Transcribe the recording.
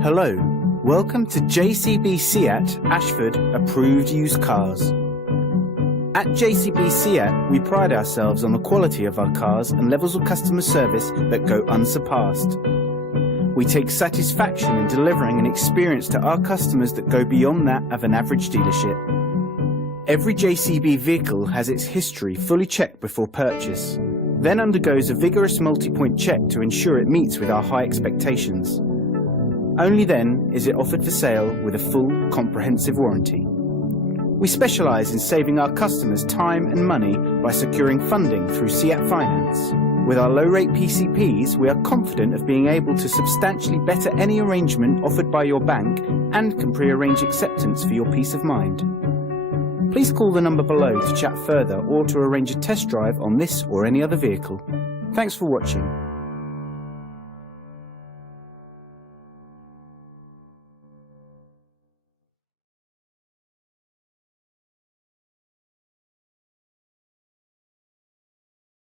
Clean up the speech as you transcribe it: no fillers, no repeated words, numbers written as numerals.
Hello, welcome to JCB Seat Ashford Approved Used Cars. At JCB Seat, we pride ourselves on the quality of our cars and levels of customer service that go unsurpassed. We take satisfaction in delivering an experience to our customers that go beyond that of an average dealership. Every JCB vehicle has its history fully checked before purchase, then undergoes a vigorous multi-point check to ensure it meets with our high expectations. Only then is it offered for sale with a full, comprehensive warranty. We specialise in saving our customers time and money by securing funding through Seat Finance. With our low-rate PCPs, we are confident of being able to substantially better any arrangement offered by your bank and can pre-arrange acceptance for your peace of mind. Please call the number below to chat further or to arrange a test drive on this or any other vehicle. Thanks for watching.